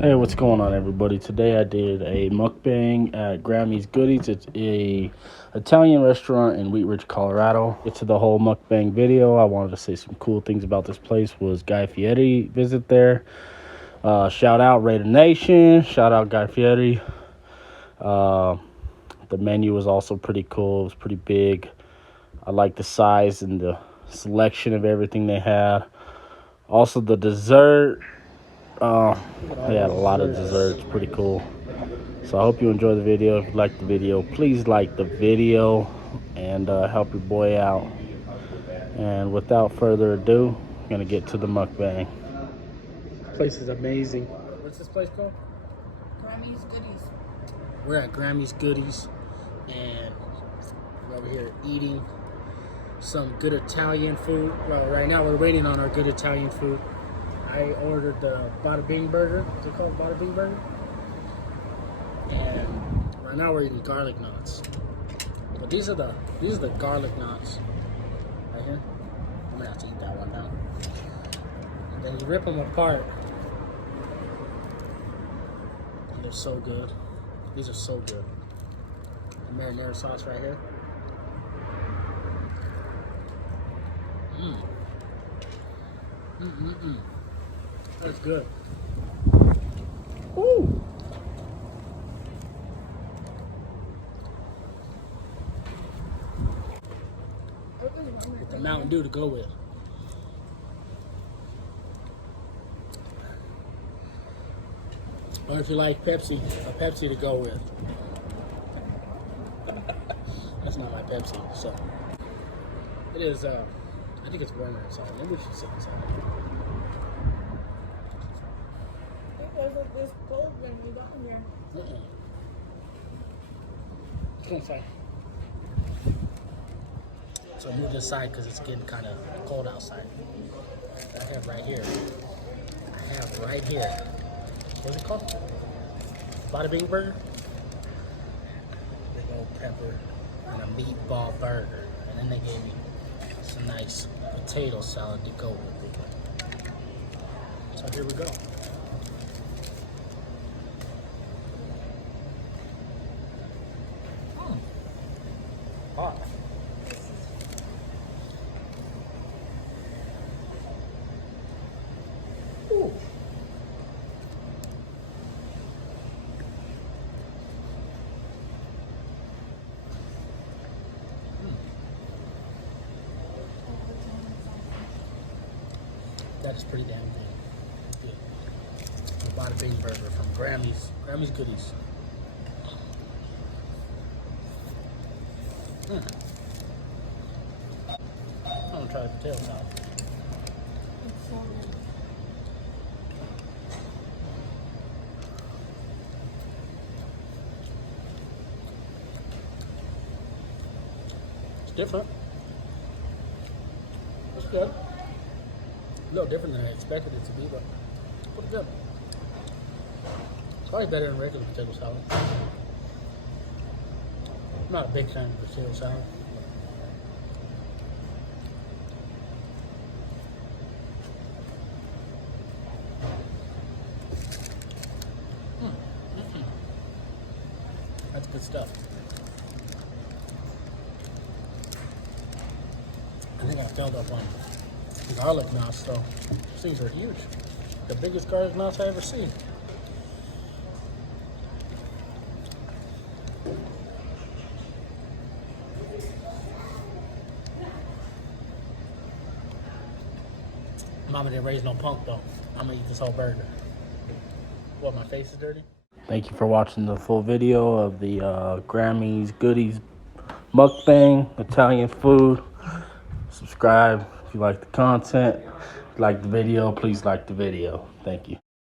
Hey, what's going on, everybody? Today I did a mukbang at Grammys Goodies. It's a Italian restaurant in Wheat Ridge, Colorado. Get to the whole mukbang video. I wanted to say some cool things about this place. Was Guy Fieri visit there? Shout out Raider Nation. Shout out Guy Fieri. The menu was also pretty cool. It was pretty big. I like the size and the selection of everything they had. Also, the dessert. They had a lot of desserts. Pretty cool. So I hope you enjoy the video. If you like the video, please like the video and help your boy out. And without further ado, I'm gonna get to the mukbang. This place is amazing. What's this place called? Grammys Goodies. We're at Grammys Goodies, and we're over here eating some good Italian food. Well, right now we're waiting on our good Italian food. I ordered the Bada Bing burger. Is it called Bada Bing burger? And right now we're eating garlic knots. But these are the garlic knots right here. I'm gonna have to eat that one now. And then you rip them apart, and they're so good. These are so good. The marinara sauce right here. That's good. Ooh. With the Mountain Dew to go with. Or if you like Pepsi, a Pepsi to go with. That's not my Pepsi, so. It is, I think it's warmer inside. Maybe we should sit inside. It was this cold when we got in here. Let's go inside. So move this side because it's getting kind of cold outside. I have right here. What's it called? Bada Bing burger? Big old pepper and a meatball burger. And then they gave me some nice potato salad to go with it. So here we go. Hot. Ooh. That is pretty damn good. The Bada Bing burger from Grammys Goodies. I'm gonna try the potato salad. It's so good. It's different. It's good. A little different than I expected it to be, but pretty good. It's probably better than regular potato salad. I'm not a big fan of potato salad. That's good stuff. I think I filled up on garlic knots, though. These things are huge. The biggest garlic knots I ever seen. Mama didn't raise no punk, though. I'm gonna eat this whole burger. What, my face is dirty? Thank you for watching the full video of the Grammys Goodies mukbang, Italian food. Subscribe if you like the content. If you like the video, please like the video. Thank you.